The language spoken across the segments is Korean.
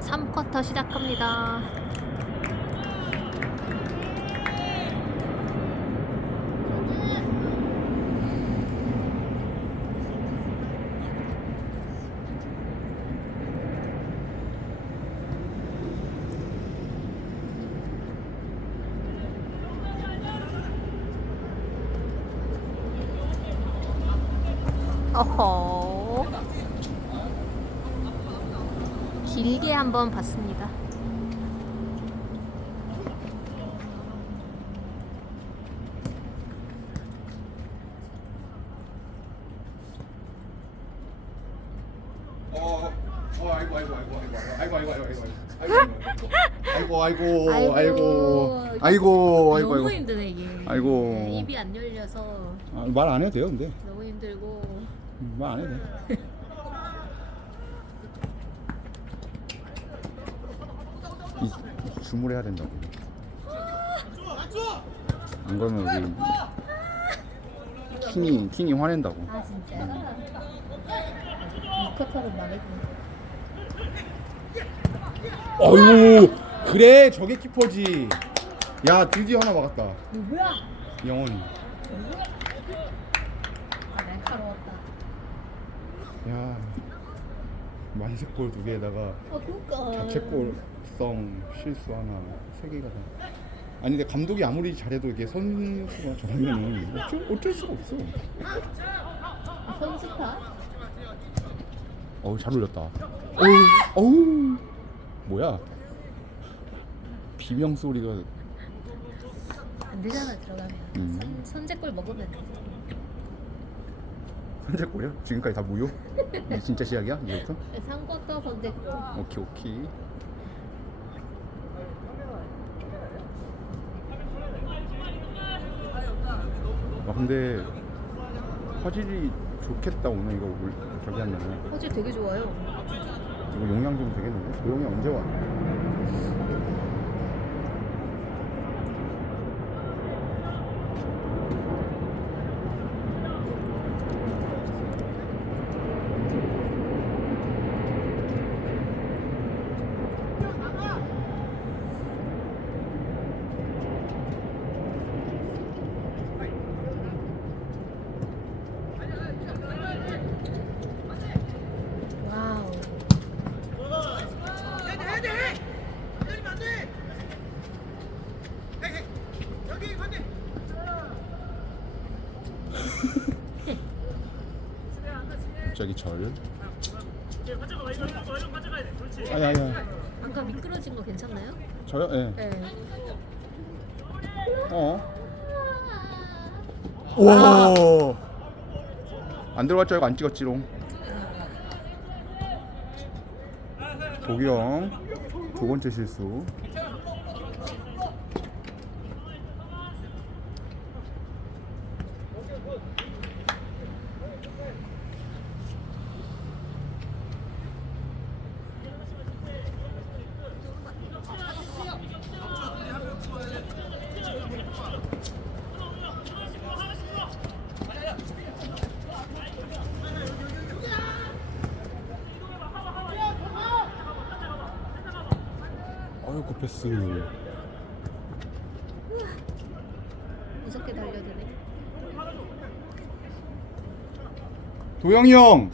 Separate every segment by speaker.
Speaker 1: 3쿼터 시작합니다. 어허. 길게 한번 봤습니다.
Speaker 2: 어, 어, 아이고, 아이고, 아이고, 아이고, 아이고, 아이고, 아이고, 아이고, 아이고, 아이고, 아이고, 아이고, 아이고, 아이고,
Speaker 1: 너무
Speaker 2: 아이고.
Speaker 1: 힘드네 이게.
Speaker 2: 아이고.
Speaker 1: 네, 입이 안 열려서
Speaker 2: 아, 말안 해도 돼요, 근데
Speaker 1: 너무 힘들고.
Speaker 2: 음, 말안 해도 돼. 주물해야 된다고. 안 그러면 우리 킹이 킹이 화낸다고.
Speaker 1: 아 진짜. 이 쿼터는 망했네.
Speaker 2: 어유 그래 저게 키퍼지. 야 드디어 하나 막았다.
Speaker 1: 누구야?
Speaker 2: 영원히.
Speaker 1: 아 날카로웠다.
Speaker 2: 야 만색골 두 개에다가
Speaker 1: 아 그니까.
Speaker 2: 자책골 성 실수 하나 세 개가 다. 아니 근데 감독이 아무리 잘해도 이게 선수가 저러면은 어쩔, 어쩔 수가 없어.
Speaker 1: 아, 선수파?
Speaker 2: 어우 잘 올렸다. 어우 어우 뭐야? 비명 소리가
Speaker 1: 안 되잖아 들어가면.
Speaker 2: 음.
Speaker 1: 선, 선제골 먹으면 돼.
Speaker 2: 선제골이야? 지금까지 다 무효? 이게 진짜 시작이야? 이제부터?
Speaker 1: 3쿼터 선제골.
Speaker 2: 오케이 오케이. 근데 화질이 좋겠다 오늘 이거 올 저기 하면은
Speaker 1: 화질 되게 좋아요.
Speaker 2: 이거 용량 좀 되겠는데? 조용히 언제 와?
Speaker 1: 와우.
Speaker 2: 갑자기 절. 아야야.
Speaker 1: 아까 미끄러진 거 괜찮나요?
Speaker 2: 예.
Speaker 1: 네.
Speaker 2: 어. 와. 안 들어갈 줄 알고 안 찍었지롱. 도경 두 번째 실수. 패스.
Speaker 1: 무섭게 달려드네.
Speaker 2: 도영이 형.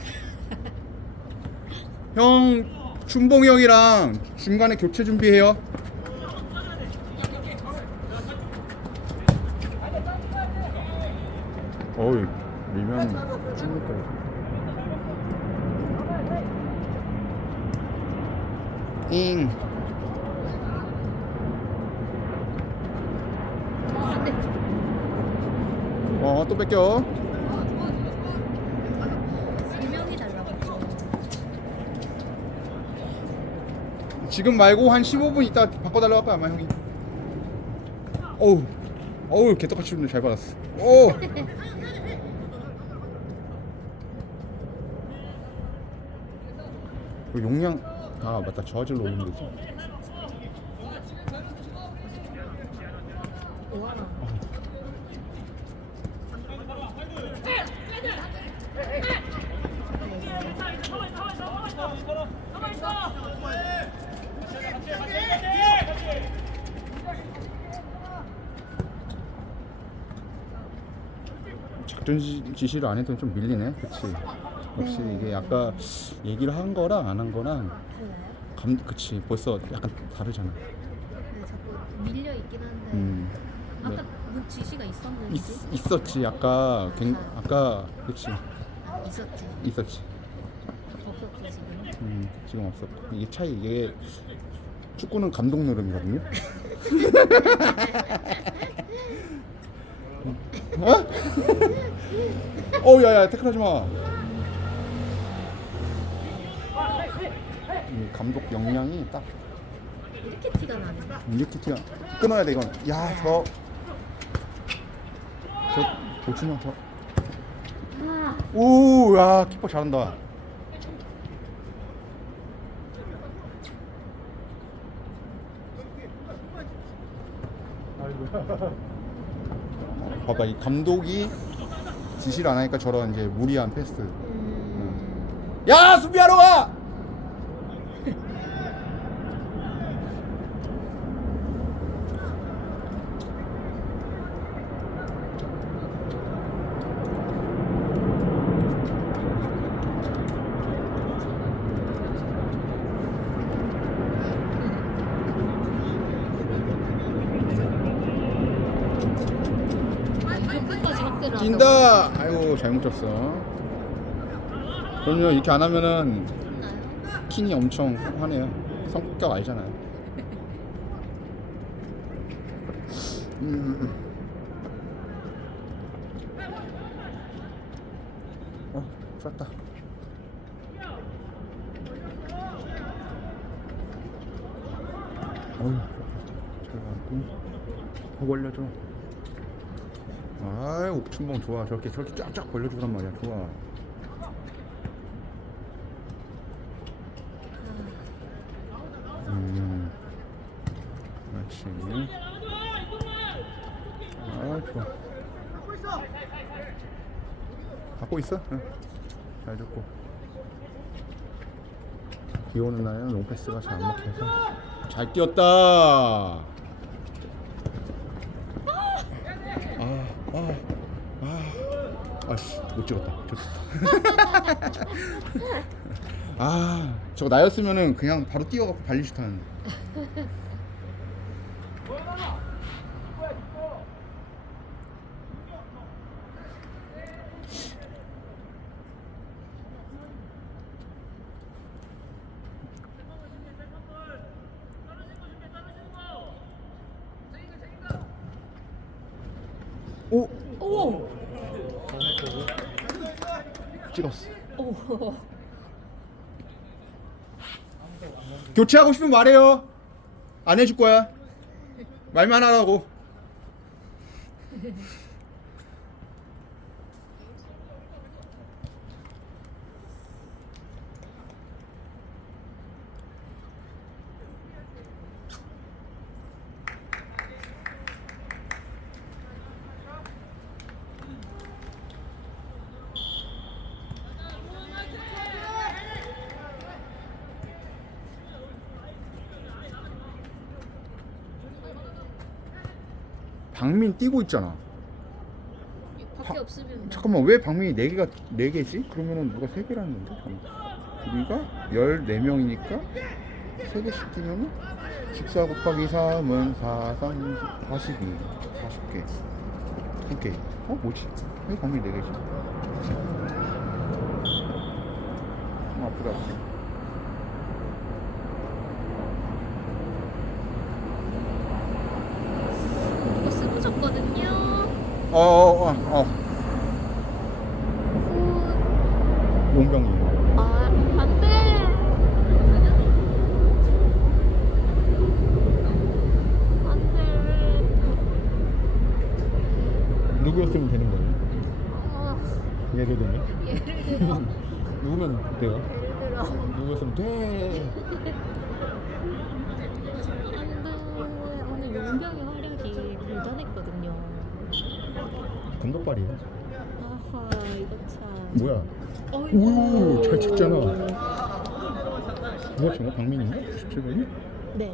Speaker 2: 형 춘봉이 형이랑 중간에 교체 준비해요. 어이 밀면 죽을 거야. 잉.
Speaker 1: 안돼.
Speaker 2: 어또 뺏겨.
Speaker 1: 명이.
Speaker 2: 지금 말고 한 15분 있다 바꿔달라고 할 거야 아마 형이. 어우 어우 개떡같이 좀 잘 받았어. 오. 그 용량 아 맞다 저화질로 올리면 되지.
Speaker 1: 와.
Speaker 2: 작전 지- 지시를 안 해도 좀 밀리네. 그치. 역시
Speaker 1: 네.
Speaker 2: 이게 아까 얘기를 한 거랑 안 한 거랑
Speaker 1: 달라요?
Speaker 2: 감, 그치. 벌써 약간 다르잖아.
Speaker 1: 네, 자꾸 밀려 있긴 한데
Speaker 2: 음.
Speaker 1: 아까 뭐 지시가 있었는지
Speaker 2: 있, 있었지. 아까, 굉, 아까, 그치.
Speaker 1: 아, 있었지
Speaker 2: 있었지.
Speaker 1: 없었지 지금
Speaker 2: 음, 지금 없어. 이게 차이, 이게 축구는 감독 노름이거든요. 어? 어, 야, 야, 태클하지 마. 이 감독 역량이 딱
Speaker 1: 이렇게 티가 나네
Speaker 2: 이렇게 튀어. 끊어야 돼 이건. 야, 저, 저 도준형 저.
Speaker 1: 아
Speaker 2: 오, 야, 키퍼 잘한다. 봐봐, 이 감독이 지시를 안 하니까 저런 이제 무리한 패스.
Speaker 1: 음...
Speaker 2: 야, 수비하러 가!
Speaker 1: 끝까지 확대를
Speaker 2: 뛴다! 아이고, 잘못 쳤어. 그럼요, 이렇게 안 하면은? 킹이 엄청 화내요. 성격 알잖아요. 음. 어, 쐈다. 어휴, 잘 맞고. 더 벌려줘. 아이, 옥춘봉 좋아. 저렇게 저렇게 쫙쫙 벌려주란 말이야. 좋아. 음. 그렇지. 아, 좋아. 갖고 있어? 응. 잘 줬고. 비 오는 날은 롱패스가 잘 안 먹혀서. 잘 뛰었다! 아, 아, 아. 못 찍었다. 좋다. 아, 저거 나였으면은 그냥 바로 뛰어갖고 발리슛 하는데. 오,
Speaker 1: 오!
Speaker 2: 찍었어.
Speaker 1: 오!
Speaker 2: 교체하고 싶으면 말해요. 안 해줄 거야. 말만 하라고. 박민 뛰고 있잖아.
Speaker 1: 밖에 없으면
Speaker 2: 잠깐만 왜 박민이 4개가 4개지? 그러면은 누가 3개라는 건데? 우리가 14명이니까 3개씩 뛰면은 14 곱하기 3은 4, 3, 42 40개 2개 어? 뭐지? 왜 박민이 4개지? 어, 아프다 아프다
Speaker 1: 이거 쓰고 졌거든요.
Speaker 2: 어어어 어, 어.
Speaker 1: 후...
Speaker 2: 용병이에요
Speaker 1: 아, 안 돼. 안 돼.
Speaker 2: 누구였으면 되는 거예요?
Speaker 1: 아,
Speaker 2: 예를 들면
Speaker 1: 예를 들어.
Speaker 2: 누구면 돼요?
Speaker 1: 예를 들어.
Speaker 2: 누구였으면 돼
Speaker 1: 안 돼. 오늘 용병의 활약이 대단했거든요.
Speaker 2: 감독발이에요
Speaker 1: 아하, 이거 참.
Speaker 2: 뭐야. 오, 잘 쳤잖아. 누가 쳤나? 박민인가? 97번이?
Speaker 1: 네.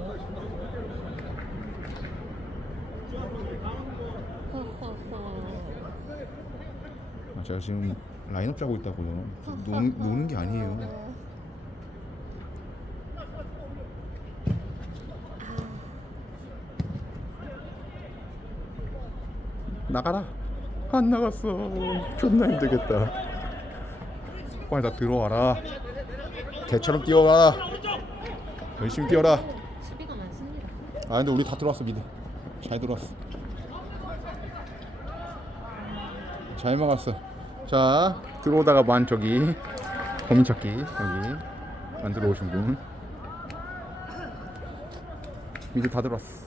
Speaker 2: 아, 제가 지금 라인업 짜고 있다고요. 노는, 노는 게 아니에요. 나가라. 안 나갔어. 존나 힘들겠다. 빨리 다 들어와라. 개처럼 뛰어라. 열심히 뛰어라.
Speaker 1: 수비가 많습니다.
Speaker 2: 아 근데 우리 다 들어왔어 미드. 잘 들어왔어. 잘 막았어. 자 들어오다가 만 저기 범인 찾기 여기 안 들어오신 분. 미드 다 들어왔어.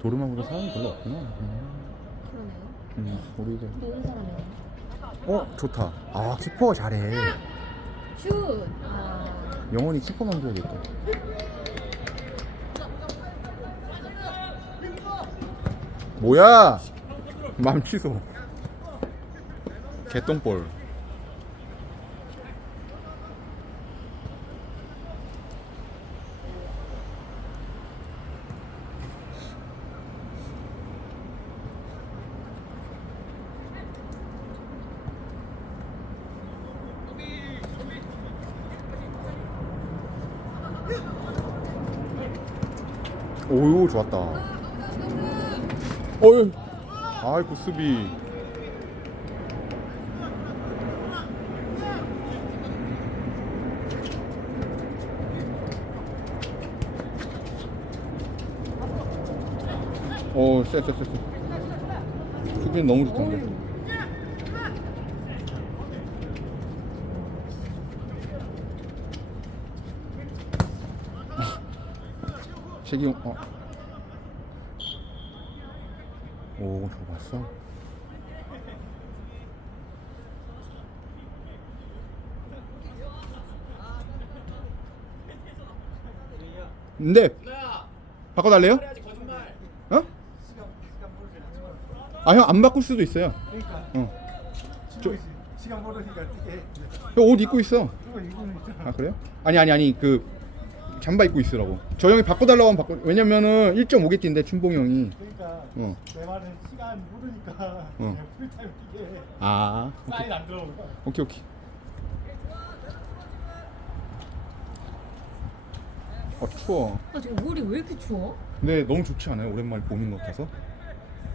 Speaker 2: 도르마보다 사람이 별로 없구나. 음,
Speaker 1: 그러네요.
Speaker 2: 음, 우리 이제
Speaker 1: 좋은 사람이에요.
Speaker 2: 어 좋다. 아 키퍼 잘해.
Speaker 1: 슛. 아.
Speaker 2: 영원히 키퍼만 줘야겠다. 뭐야? 맘 취소. 개똥볼. 오유 좋았다. 어이. 아이고 수비. 오, 쎄, 쎄, 쎄, 쎄. 수비는 너무 좋던데. 세기용, 어. 오, 저거 봤어? 근데 바꿔달래요? 어? 아 형 안 바꿀 수도 있어요.
Speaker 3: 그러니까
Speaker 2: 어. 저-
Speaker 3: 시간 모르니까 뜨게
Speaker 2: 형옷 입고 있어.
Speaker 3: 그거 이거는 있잖아
Speaker 2: 아 그래요? 아니 아니 아니 그 잠바 입고 있으라고. 저 형이 바꿔달라고 하면 바꿔. 왜냐면은 1.5개 뛴대 춘봉이 형이.
Speaker 3: 그러니까
Speaker 2: 어.
Speaker 3: 내 말은 시간 모르니까
Speaker 2: 어.
Speaker 3: 그냥 풀타임 뛰게 해.
Speaker 2: 아 오케이
Speaker 3: 사인 안 들어오고
Speaker 2: 오케이 오케이. 아 추워.
Speaker 1: 아 지금 물이 왜 이렇게 추워?
Speaker 2: 근데 너무 좋지 않아요? 오랜만에 보는 것 같아서.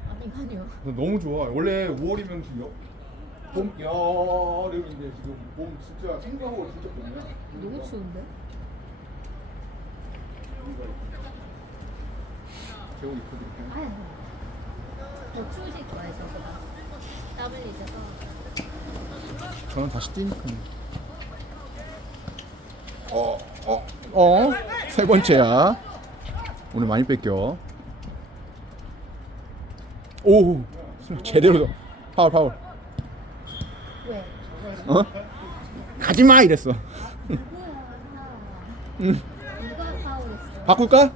Speaker 1: 아니 아니요.
Speaker 2: 너무 좋아. 원래 5월이면 지금 여- 봄 여름인데 지금 봄 진짜 생각하고 진짜 봄이야.
Speaker 1: 너무 추운데?
Speaker 2: 제목 입혀드릴게요.
Speaker 1: 아유. 더 추우실 거예요 저보다. 땀 흘리셔서.
Speaker 2: 저는 다시 뛰니까. 어, 어, 어, 세 번째야. 오늘 많이 뺏겨. 오, 제대로 파울 파울.
Speaker 1: 왜?
Speaker 2: 어? 가지 마 이랬어. 응. 바꿀까?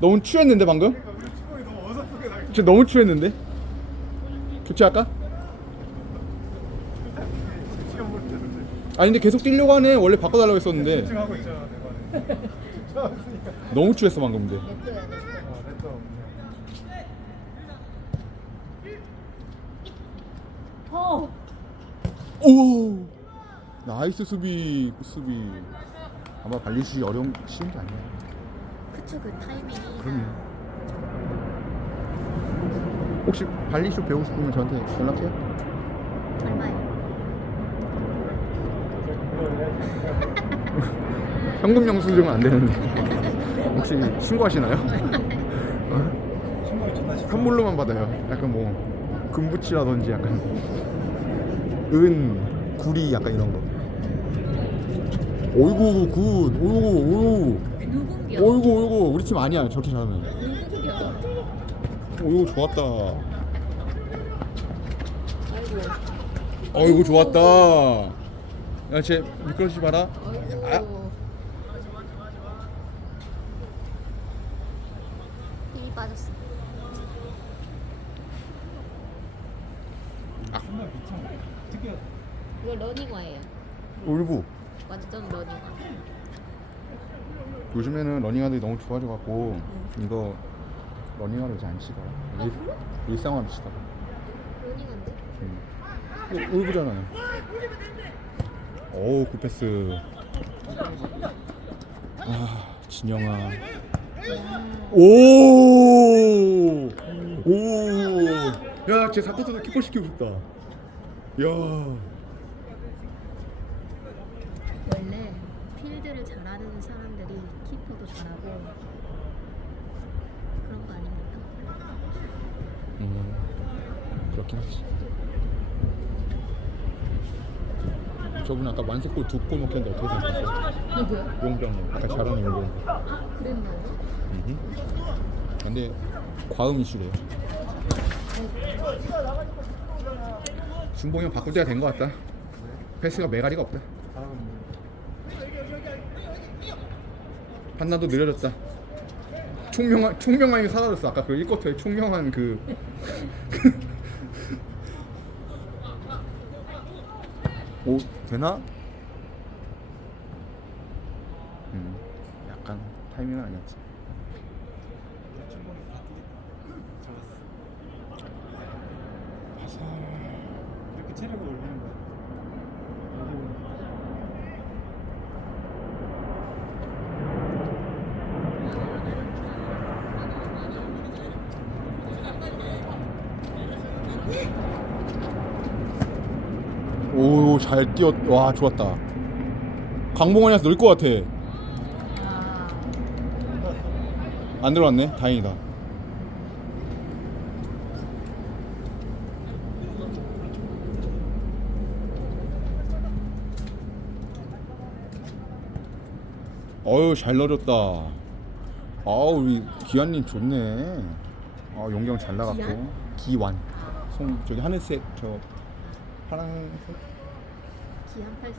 Speaker 2: 너무 추했는데 방금?
Speaker 3: 축구이 너무
Speaker 2: 추했는데. 교체할까? 아니 근데 계속 뛰려고 하네. 원래 바꿔달라고 했었는데 너무 추했어 방금 근데. 오 나이스 수비 그 수비 아마 발리시 어려운 쉬운 게 아니야
Speaker 1: 그쵸 그 타이밍이.
Speaker 2: 그럼요 혹시 발리쇼 배우고 싶으면 저한테 연락해요
Speaker 1: 얼마요?
Speaker 2: 현금 영수증은 안 되는데 혹시 신고하시나요?
Speaker 3: 싫어
Speaker 2: 현물로만 받아요 약간 뭐 금붙이라든지 약간 은 구리 약간 이런 거 오이구 굿 오이구? 오이 구 오이구 오이구 우리 팀 아니야 저렇게 잘하면? 오이구 좋았다. 어이구 좋았다. 야, 쟤 미끄러지지 마라.
Speaker 1: 아. 힘이 빠졌어. 이거 러닝화예요.
Speaker 2: 울부.
Speaker 1: 완전 러닝화.
Speaker 2: 요즘에는 러닝화들이 너무 좋아져갖고 이거 러닝화를 이제 안 치더라. 일, 일상화로 치더라.
Speaker 1: 러닝화인데?
Speaker 2: 음. 이거 울부잖아요. 오 굿패스. 아 진영아. 오! 오! 야, 쟤 사토도 키퍼 시키고 싶다. 야.
Speaker 1: 원래 필드를 잘하는 사람들이 키퍼도 잘하고 그런 거 아닙니까?
Speaker 2: 음. 그렇긴 하지. 저분 아까 만세골 두골 먹혔는데 어떻게 생각했어요?
Speaker 1: 누구요?
Speaker 2: 용병 아까 잘하는 용병.
Speaker 1: 아 그랬나요?
Speaker 2: 음. 근데 과음 이슈래요. 준봉이 형 바꿀 때가 된 것 같다. 패스가 메가리가 없다. 판나도 느려졌다. 총명한 총명함이 사라졌어. 아까 그 1쿼터에 총명한 그 오, 되나? 음. 약간 타이밍은 아니었지. 오, 잘 뛰었. 와, 좋았다. 강봉원이라서 넣을 것 같아. 아안 들어왔네. 다행이다. 어유 잘 넣어줬다. 아 우리 기환님 좋네. 아 용경 잘 나갔고? 기완.
Speaker 1: 아,
Speaker 2: 송 저기 하늘색 저 파란색.
Speaker 1: 기안 팔사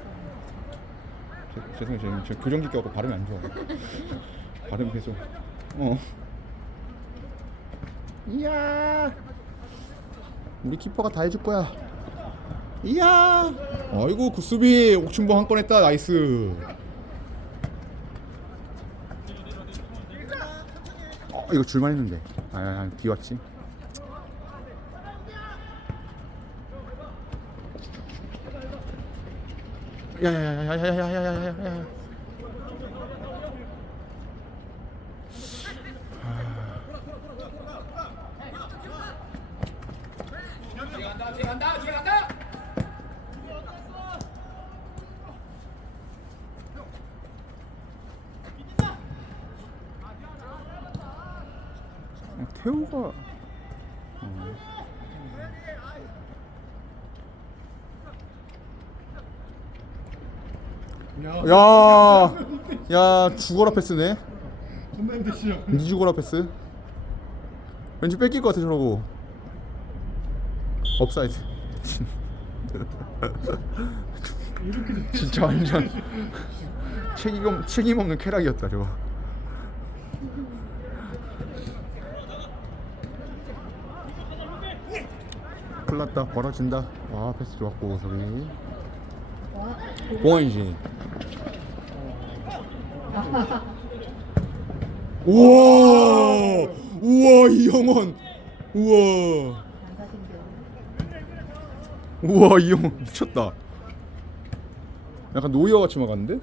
Speaker 2: 제- 죄송해요 지금 저 교정기 껴갖고 발음이 안 좋아. 발음 계속. 어. 이야. 우리 키퍼가 다 해줄 거야. 이야. 아이고 그 수비 옥춘봉 한 건 했다 나이스. 어 이거 줄만 했는데. 아, 아, 아 비왔지. 야야야야야야야야야야. 어, 태우가 어.
Speaker 3: 야
Speaker 2: 야, 야 죽어라 패스네.
Speaker 3: 존나 힘들 시작
Speaker 2: 니 죽어라 패스. 왠지 뺏길 것 같아 저러고. 업사이드. 진짜 완전 책임 책임 없는 쾌락이었다 저거. 큰났다 벌어진다. 와 패스 좋았고 저기.
Speaker 1: 와
Speaker 2: 공원이지. 우와, 우와 이 영혼, 우와, 우와 이 영혼 미쳤다. 약간 노이어 같이 막았는데?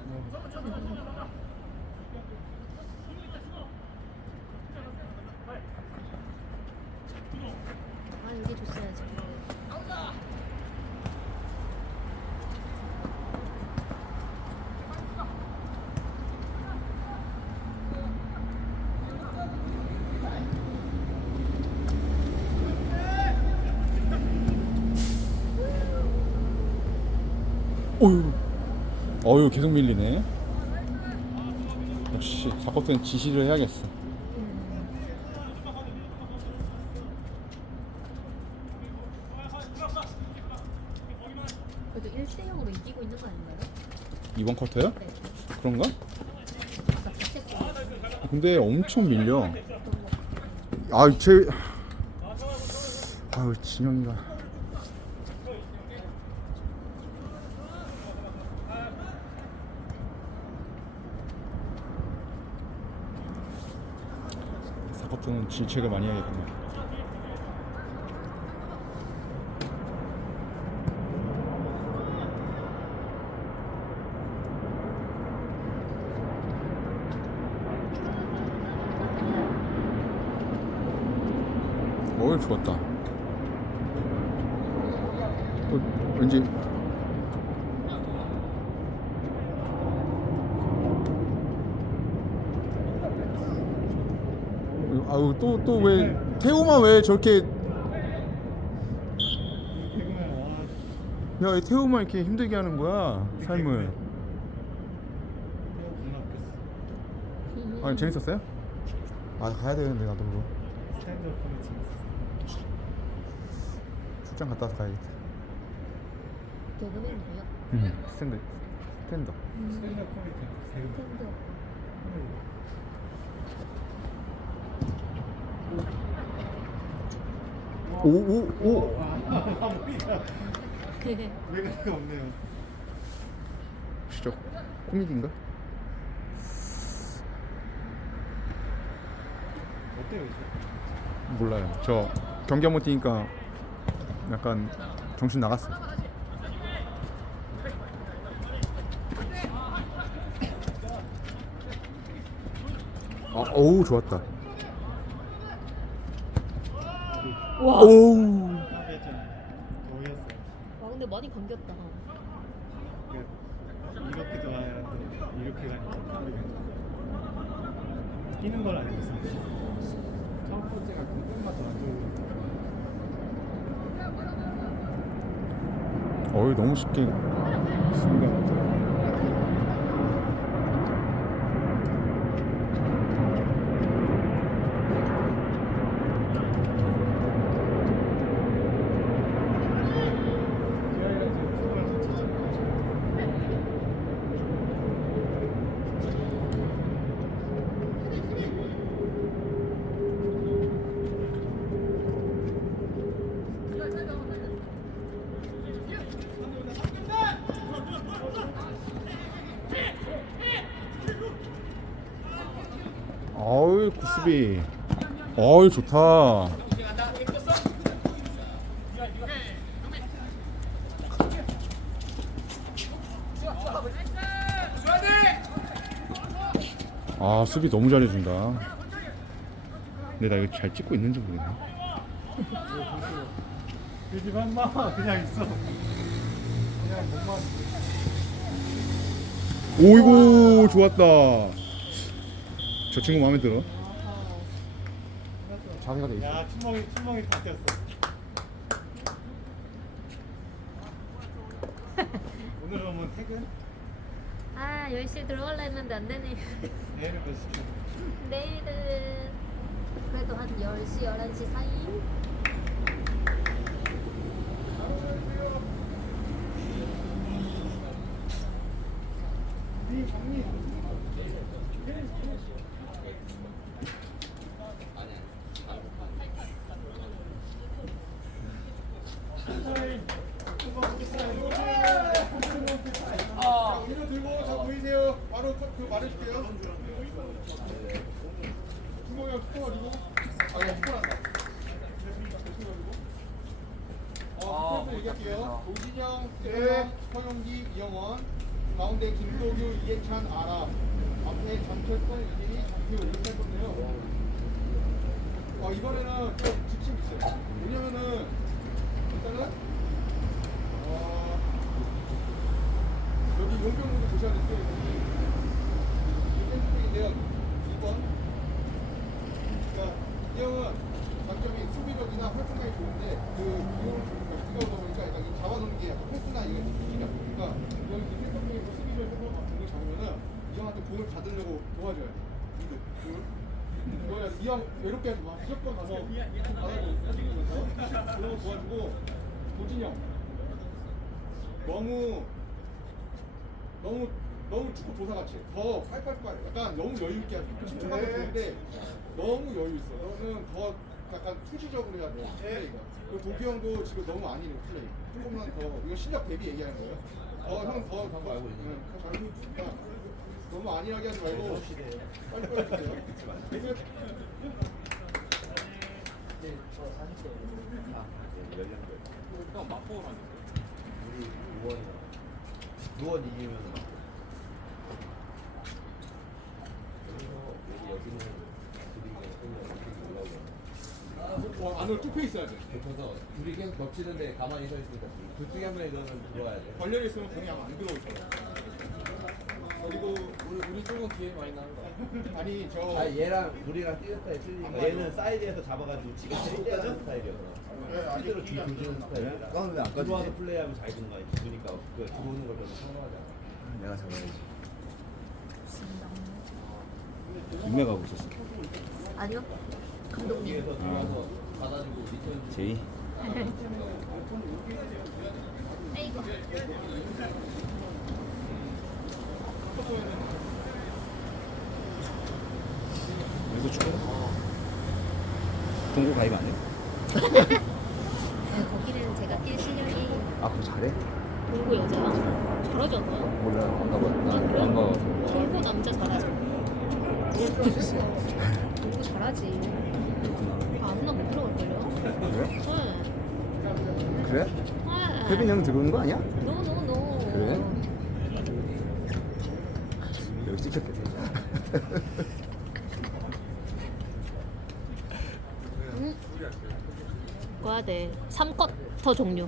Speaker 1: 아 여기 줬어야지
Speaker 2: 어유, 어유 계속 밀리네. 역시 사코트는 지시를 해야겠어.
Speaker 1: 그래도 1대 0으로 이기고 있는 거 아닌가요?
Speaker 2: 이번 쿼터요?
Speaker 1: 네
Speaker 2: 그런가?
Speaker 1: 아까
Speaker 2: 근데 엄청 밀려.
Speaker 1: 어떤 거
Speaker 2: 아, 제, 아유 진영이가. 저는 질책을 많이 해야겠구나. 어, 좋았다. 어, 왠지 아유 또 또 왜 태우만 왜 저렇게 야이 태우만 이렇게 힘들게 하는 거야? 삶을. 아니 재밌었어요? 아 가야 되는데 나도 그거.
Speaker 3: 코미디
Speaker 2: 출장 갔다 와서 가야겠다.
Speaker 1: 개그맨이에요?
Speaker 2: 응 스탠드 스탠드
Speaker 3: 스탠드업 코미디 재밌었어
Speaker 1: 스탠드
Speaker 2: 오오오.
Speaker 3: 아 외관이 없네요.
Speaker 2: 저 코미디인가?
Speaker 3: 어때요 이제?
Speaker 2: 몰라요. 저 경기 한번 뛰니까 약간 정신 나갔어 아, 오우 좋았다
Speaker 1: 와.
Speaker 2: 오우
Speaker 1: 와 근데 많이 감겼다.
Speaker 3: 이렇게 좋아하는데 이렇게 가니까 뛰는 걸 알고 있어 첫 번째가 그 끝맛도 안 좋고
Speaker 2: 어이 너무 쉽게. 수비가 맞아
Speaker 3: 지하이가 지금 투발 다쳤잖아
Speaker 2: 어이 구수비. 어이 좋다. 아 수비 너무 잘해준다. 근데 나 이거 잘 찍고 있는지 모르겠네.
Speaker 3: 그집 한마 그냥 있어 그냥 몸만
Speaker 2: 오이고 좋았다 저 친구 마음에 들어 자세가 돼 있어
Speaker 3: 야 투멍이 투멍이 바뀌었어 오늘 오면 퇴근?
Speaker 1: 아 10시에 들어갈라 했는데 안 되네.
Speaker 3: 내일은 몇 시쯤?
Speaker 1: 내일은 그래도 한 10시 11시 사이.
Speaker 2: 이거 들고 다 보이세요? 바로 그 말해줄게요. 주먹이 스포가지고 아, 야, 스포란다. 어, 스포에서 얘기할게요. 오진영, 세영, 서영기, 이영원, 가운데 김도규, 이해찬, 아라, 앞에 장철권, 이진희, 장태호 이렇게 할 건데요. 어, 이번에는 좀 지침 있어요. 왜냐면은 일단은 어, 여기 용병분도 보셔야 될게 센스인데요 2번 그러니까 이 형은 장점이 수비력이나 활동량이 좋은데 그 비용을 뛰어오다 보니까 약간 이 잡아놓는 게 약간 패스나 이게 느낌이 안 보니까 여기 이 센터백에서 수비를 해서 공을 잡으면은 이 형한테 공을 받으려고 도와줘야 돼 근데 그 뭐야 이형 외롭게 하지 마 무조건 가서 받아줘 해주면서 그런 거 도와주고 도진이 형 너무 너무 너무 축구 도사같이. 더 빨빨빨 약간 너무 여유 있게 하지 집중하면 좋은데 너무 여유 있어. 너는 더 약간 투지적으로 해야 돼. 플레이가. 그리고 도기 형도 지금 너무 아니네 플레이. 조금만 더. 이거 실력 대비 얘기하는 거예요? 어형더 더 알고 있는 더 잘하고 있으니까 너무 안일하게 하지 말고 빨리빨리 주세요.
Speaker 4: 누원 이 기면 여기는
Speaker 5: 어, 안으로 쭉펴 있어야 돼.
Speaker 4: 그래서 둘이 계속 겹치는데 가만히 서 있으니까 둘 중에 한 명이 들어와야 돼.
Speaker 5: 걸려 있으면 공이 아마 안 들어오잖아. 그리고 우리 우리 쪽은 기회 많이 나는 거. 아니 저
Speaker 4: 아 얘랑 우리랑 뛰는 스타일 틀리니까 얘는 사이드에서 잡아가지고 지가 칠 때하는 스타일이었어. 스피드로 줄 조지는 스타일이야.
Speaker 6: 나는 왜안 까지지?
Speaker 4: 들어와서 플레이하면 잘 드는 거야. 죽으니까 그 들어오는 걸 별로 선호하잖아.
Speaker 6: 내가 잡아야지. 김매 가고 있었어.
Speaker 1: 아니요. 감독님.
Speaker 4: 뒤에서 들어와서 받아주고 리턴
Speaker 6: 제이.
Speaker 1: 아이고.
Speaker 6: 여기서 축구? 동고 가입 안 해?
Speaker 1: 네, 거기는 제가 뛸 실력이
Speaker 6: 아 그럼 잘해?
Speaker 1: 동고 여자야? 잘하지 않나요?
Speaker 6: 몰라 안 가봐
Speaker 1: 아,
Speaker 6: 난
Speaker 1: 그래요?
Speaker 6: 안 가봐
Speaker 1: 동고 남자 잘하죠. 동고 잘하지. 아, 아무나 못 들어갈걸요?
Speaker 6: 그래?
Speaker 1: 네.
Speaker 6: 그래?
Speaker 1: 네.
Speaker 6: 혜빈이 형 들어오는 거 아니야?
Speaker 1: 노노노.
Speaker 6: 그래? 여기 찍혔겠다
Speaker 1: 응? 과대 3쿼터 종료.